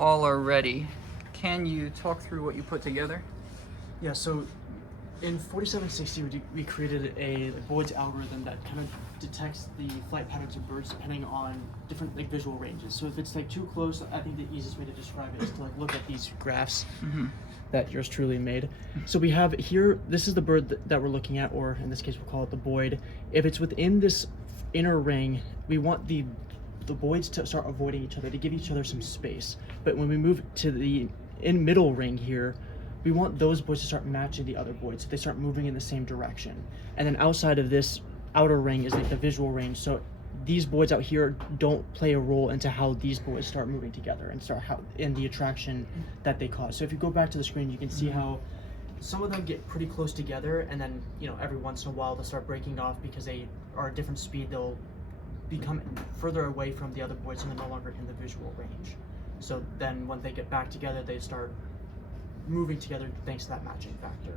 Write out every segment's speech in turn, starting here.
all are ready. Can you talk through what you put together? Yeah, so in 4760, we created a Boids algorithm that kind of detects the flight patterns of birds depending on different visual ranges. So if it's too close, I think the easiest way to describe it is to look at these graphs that yours truly made. So we have here, this is the bird that we're looking at, or in this case we'll call it the Boid. If it's within this inner ring, we want the Boids to start avoiding each other, to give each other some space. But when we move to the middle ring here, we want those Boids to start matching the other Boids, so they start moving in the same direction. And then outside of this outer ring is the visual range, so these Boids out here don't play a role into how these Boids start moving together and start in the attraction that they cause. So if you go back to the screen, you can see how some of them get pretty close together, and then every once in a while they'll start breaking off because they are at a different speed. They'll become further away from the other Boids, so they're no longer in the visual range. So then when they get back together, they start moving together thanks to that matching factor.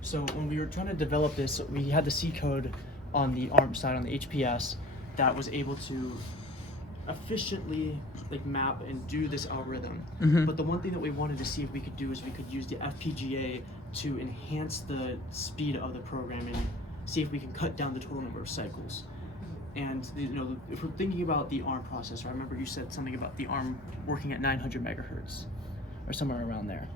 So when we were trying to develop this, we had the C code on the ARM side, on the HPS, that was able to efficiently map and do this algorithm. But the one thing that we wanted to see if we could do is we could use the FPGA to enhance the speed of the program and see if we can cut down the total number of cycles. And if we're thinking about the ARM processor, I remember you said something about the ARM working at 900 megahertz or somewhere around there.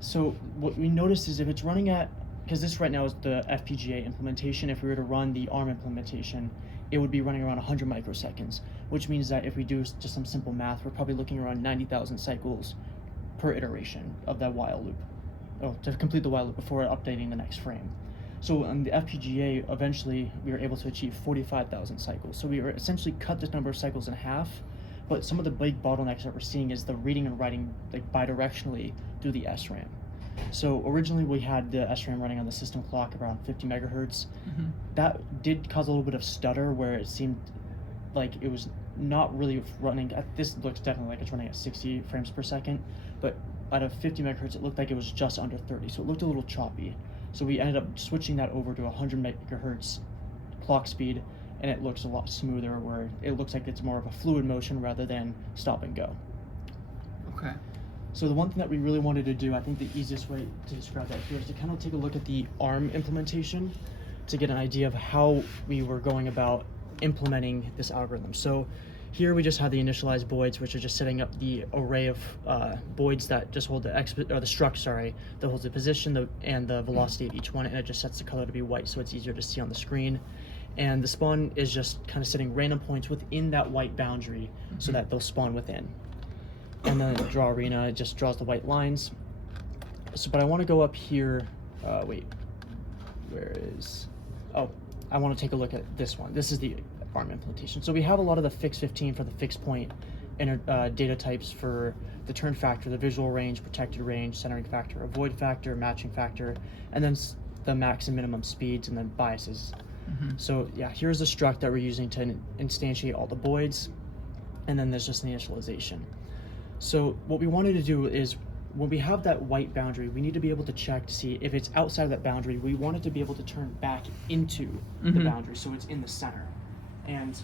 So what we noticed is if it's running at, because this right now is the FPGA implementation, if we were to run the ARM implementation, it would be running around 100 microseconds, which means that if we do just some simple math, we're probably looking around 90,000 cycles per iteration of that while loop, to complete the while loop before updating the next frame. So on the FPGA, eventually we were able to achieve 45,000 cycles. So we were essentially cut this number of cycles in half. But some of the big bottlenecks that we're seeing is the reading and writing bidirectionally through the SRAM. So originally we had the SRAM running on the system clock around 50 megahertz. That did cause a little bit of stutter where it seemed like it was not really running. This looks definitely like it's running at 60 frames per second, but out of 50 megahertz it looked like it was just under 30, so it looked a little choppy. So we ended up switching that over to 100 megahertz clock speed, and it looks a lot smoother, where it looks like it's more of a fluid motion rather than stop and go. Okay. So the one thing that we really wanted to do, I think the easiest way to describe that here is to kind of take a look at the ARM implementation to get an idea of how we were going about implementing this algorithm. So here we just have the initialized Boids, which are just setting up the array of Boids that just hold the struct, sorry, that holds the position and the velocity of each one, and it just sets the color to be white so it's easier to see on the screen. And the spawn is just kind of setting random points within that white boundary so that they'll spawn within. And then the draw arena, it just draws the white lines. So, but I want to go up here, wait, where is, oh, I want to take a look at this one. This is the ARM implementation. So we have a lot of the fix 15 for the fixed point data types for the turn factor, the visual range, protected range, centering factor, avoid factor, matching factor, and then the max and minimum speeds, and then biases. So yeah, here's the struct that we're using to instantiate all the Boids, and then there's just an initialization. So what we wanted to do is, when we have that white boundary, we need to be able to check to see if it's outside of that boundary. We want it to be able to turn back into the boundary, so it's in the center. And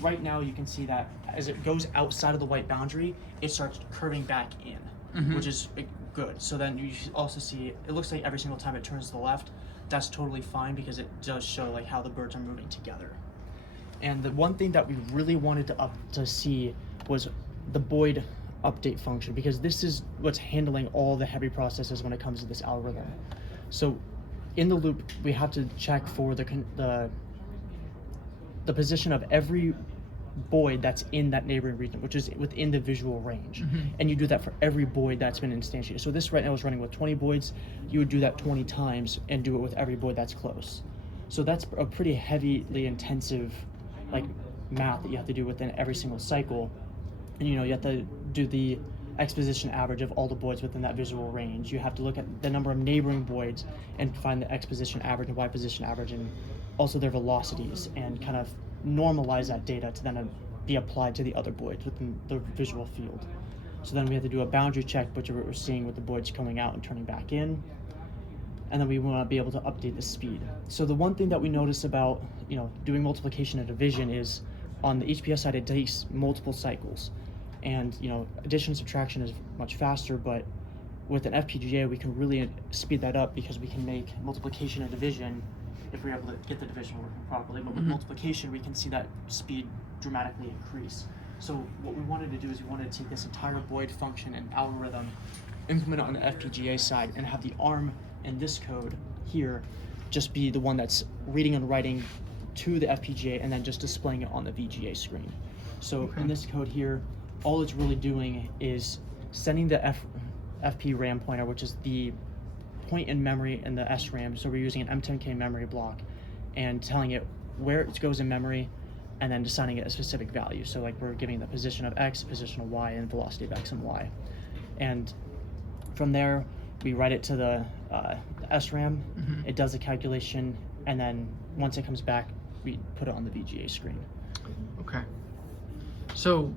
right now you can see that as it goes outside of the white boundary, it starts curving back in, which is good. So then you also see, it looks like every single time it turns to the left, that's totally fine because it does show how the birds are moving together. And the one thing that we really wanted to see was the Boid update function, because this is what's handling all the heavy processes when it comes to this algorithm. So in the loop, we have to check for the position of every Boid that's in that neighboring region, which is within the visual range. And you do that for every Boid that's been instantiated. So this right now is running with 20 Boids. You would do that 20 times and do it with every Boid that's close. So that's a pretty heavily intensive math that you have to do within every single cycle. And you have to do the X position average of all the Boids within that visual range. You have to look at the number of neighboring Boids and find the X position average and Y position average, and also their velocities, and kind of normalize that data to then be applied to the other Boids within the visual field. So then we have to do a boundary check, which we're seeing with the Boids coming out and turning back in. And then we want to be able to update the speed. So the one thing that we notice about doing multiplication and division is on the HPS side, it takes multiple cycles. And addition and subtraction is much faster, but with an FPGA we can really speed that up because we can make multiplication and division if we're able to get the division working properly. But with multiplication we can see that speed dramatically increase. So what we wanted to do is we wanted to take this entire Boid function and algorithm, implement it on the FPGA side, and have the ARM in this code here just be the one that's reading and writing to the FPGA and then just displaying it on the VGA screen. So in this code here, all it's really doing is sending the FP RAM pointer, which is the point in memory in the SRAM. So we're using an M10K memory block, and telling it where it goes in memory, and then assigning it a specific value. So like we're giving the position of X, position of Y, and velocity of X and Y. And from there, we write it to the SRAM. It does the calculation, and then once it comes back, we put it on the VGA screen. Okay. So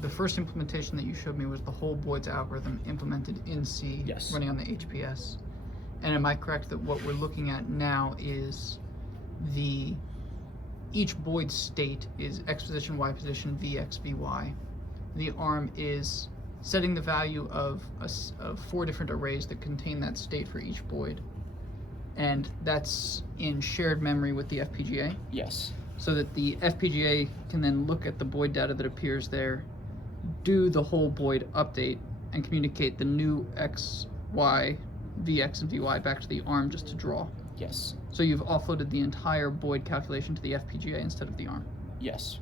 the first implementation that you showed me was the whole Boids algorithm implemented in C, Yes. running on the HPS. And am I correct that what we're looking at now is each Boid state is X position, Y position, VX, VY. The ARM is setting the value of 4 different arrays that contain that state for each Boid. And that's in shared memory with the FPGA? Yes. So that the FPGA can then look at the Boid data that appears there, do the whole Boid update, and communicate the new X, Y, VX, and VY back to the ARM just to draw. Yes. So you've offloaded the entire Boid calculation to the FPGA instead of the ARM. Yes.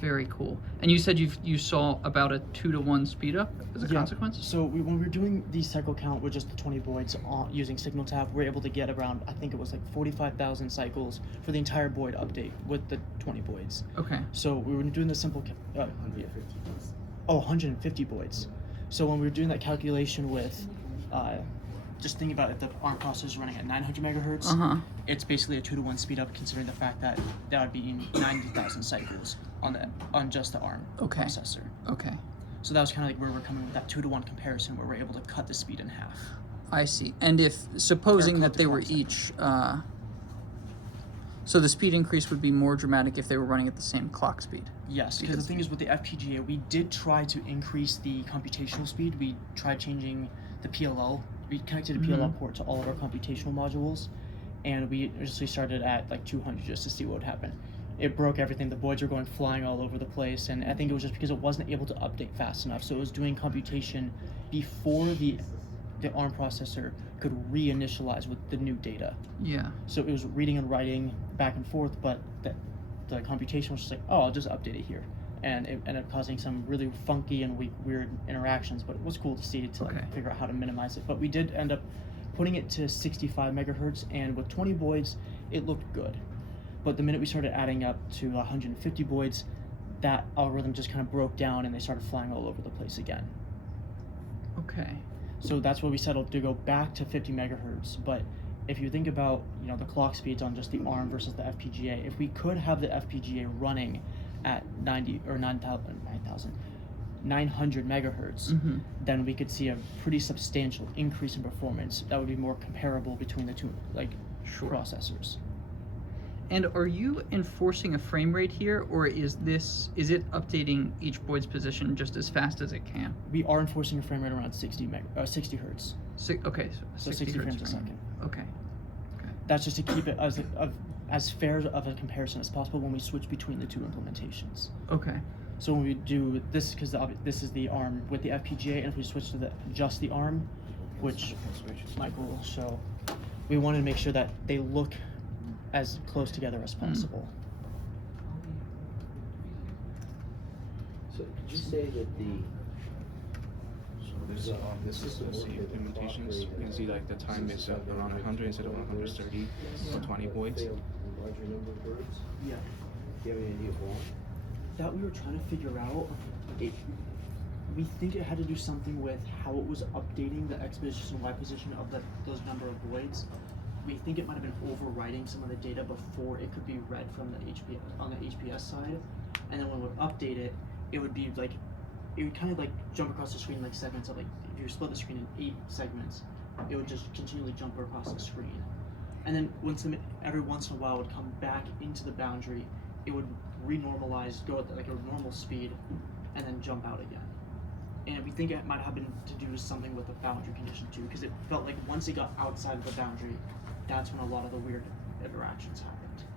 Very cool. And you said you saw about a 2-to-1 speed up as a consequence? So when we were doing the cycle count with just the 20 Boids using Signal Tap, we were able to get around, I think it was like 45,000 cycles for the entire Boid update with the 20 Boids. Okay. So we were doing the simple 150 Boids. So when we were doing that calculation with just thinking about it, the ARM processor is running at 900 megahertz. It's basically a 2-to-1 speed up, considering the fact that that would be 90,000 cycles on just the ARM processor. Okay. So that was kind of like where we're coming with that 2-to-1 comparison, where we're able to cut the speed in half. I see. And if supposing that they were each, so the speed increase would be more dramatic if they were running at the same clock speed. Yes, because the thing is with the FPGA, we did try to increase the computational speed. We tried changing the PLL. We connected a PLL port to all of our computational modules, and we initially started at like 200 just to see what would happen. It broke everything. The Boids were going flying all over the place, and I think it was just because it wasn't able to update fast enough. So it was doing computation before the ARM processor could reinitialize with the new data. Yeah. So it was reading and writing back and forth, but the computation was just like, oh, I'll just update it here. And it ended up causing some really funky and weird interactions, but it was cool to see to figure out how to minimize it. But we did end up putting it to 65 megahertz, and with 20 Boids, it looked good. But the minute we started adding up to 150 Boids, that algorithm just kind of broke down and they started flying all over the place again. Okay. So that's why we settled to go back to 50 megahertz. But if you think about the clock speeds on just the ARM versus the FPGA, if we could have the FPGA running at 900 megahertz, then we could see a pretty substantial increase in performance that would be more comparable between the two processors. And are you enforcing a frame rate here, or is it updating each Boid's position just as fast as it can? We are enforcing a frame rate around 60 hertz. Okay, so 60 frames a second. Okay. That's just to keep it as fair of a comparison as possible when we switch between the two implementations. Okay. So when we do this, because this is the ARM with the FPGA, and if we switch to just the ARM, which Michael will show, we wanted to make sure that they look as close together as possible. So did you say that this is the same implementations. You can see like the time is around 100 instead of 130 for 20 Boids. larger number of birds? Yeah. Do you have any idea why? That we were trying to figure out. We think it had to do something with how it was updating the X position and Y position of those number of Boids. We think it might have been overwriting some of the data before it could be read from the HPS side, and then when we would update it, it would be like, it would kind of like jump across the screen like segments of, like, if you split the screen in 8 segments, it would just continually jump across the screen. And then every once in a while it would come back into the boundary, it would renormalize, go at like a normal speed, and then jump out again. And we think it might have been to do something with the boundary condition too, because it felt like once it got outside of the boundary, that's when a lot of the weird interactions happened.